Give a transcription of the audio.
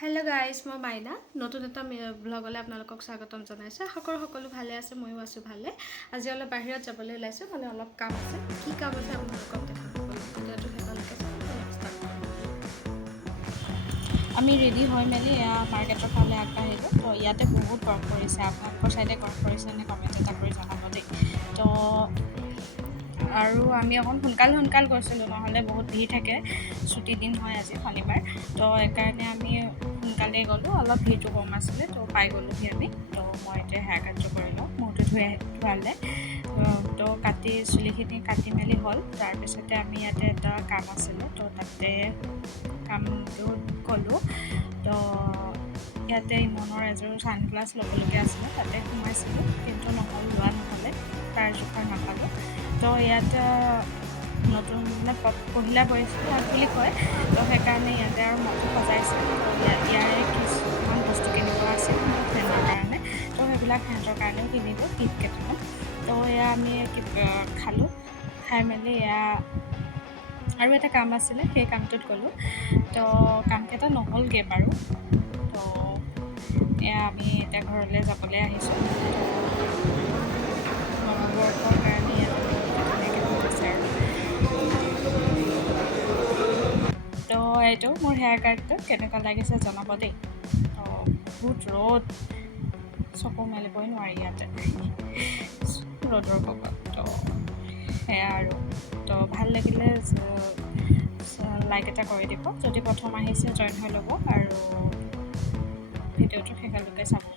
hello guys मैं माइना नतुन एटा ब्लगले आपनालोকক स्वागतम जनाइছো সকলো ভালে আছে ময়ো আছো ভালে আজি অলপ বাহিৰত যাবলৈ ওলাইছো মানে অলপ কাম আছে কি কাম আছে আপোনালোকক দেখাম ভিডিওটো শেষলৈকে চাওক আমি ৰেডি হৈ মেলি মাৰ্কেটৰ ফালে আগবাঢ়িলো তো ইয়াতে বহুত গৰম পৰিছে আপোনালোকৰ সাইডে গৰম পৰিছে নে কমেন্ট এটা কৰি জনাব দেই তো আৰু আমি অকণ সোনকাল গৈছিলোঁ নহ'লে বহুত ভিৰ থাকে ছুটি দিন হয় আজি শনিবাৰ তো এইকাৰণে আমি সোনকালে গ'লোঁ অলপ ভিৰটো কম আছিলে তো পাই গ'লোহি আমি তো মই এতিয়া হেয়াৰ কাটটো কৰি লওঁ মূৰটো ধুৱালে তো চুলিখিনি কাটি মেলি হ'ল তাৰপিছতে আমি ইয়াতে এটা কাম আছিলে তো তাতে কামটো গ'লোঁ তো ইয়াতে ইমনৰ এযোৰ ছানগ্লাছ ল'বলগীয়া আছিলে তাতে সোমাইছিলোঁ কিন্তু লোৱা নহ'লে তাৰ জোখৰ নাপালোঁ তো ইয়াত নতুন মানে পহিলা পৰিস্থিতি বুলি কয় তো সেইকাৰণে ইয়াতে আৰু মতো সজাইছে ইয়াৰে কিছুমান বস্তু কিনিব আছে ফ্ৰেণ্ডৰ কাৰণে তো সেইবিলাক ফ্ৰেণ্ডৰ কাৰণেও কিনিলোঁ গিফ্ট কেইটামান তো এয়া আমি খালোঁ খাই মেলি এয়া আৰু এটা কাম আছিলে সেই কামটোত গ'লোঁ তো কামকেইটা নহ'লগৈ বাৰু তো এয়া আমি এতিয়া ঘৰলৈ যাবলৈ আহিছোঁ ৱৰ্কৰ কাৰণে ইয়াতে ধুনীয়াকৈ হৈছে আৰু তো এইটো মোৰ হেয়াৰ কাটটো কেনেকুৱা লাগিছে জনাব দেই তো বহুত ৰ'দ চকু মেলিবই নোৱাৰি ইয়াতে ৰ'দৰ কোবত তো সেয়া আৰু তো ভাল লাগিলে লাইক এটা কৰি দিব যদি প্ৰথম আহিছে জইন হৈ ল'ব আৰু ভিডিঅ'টো শেষলৈকে চাব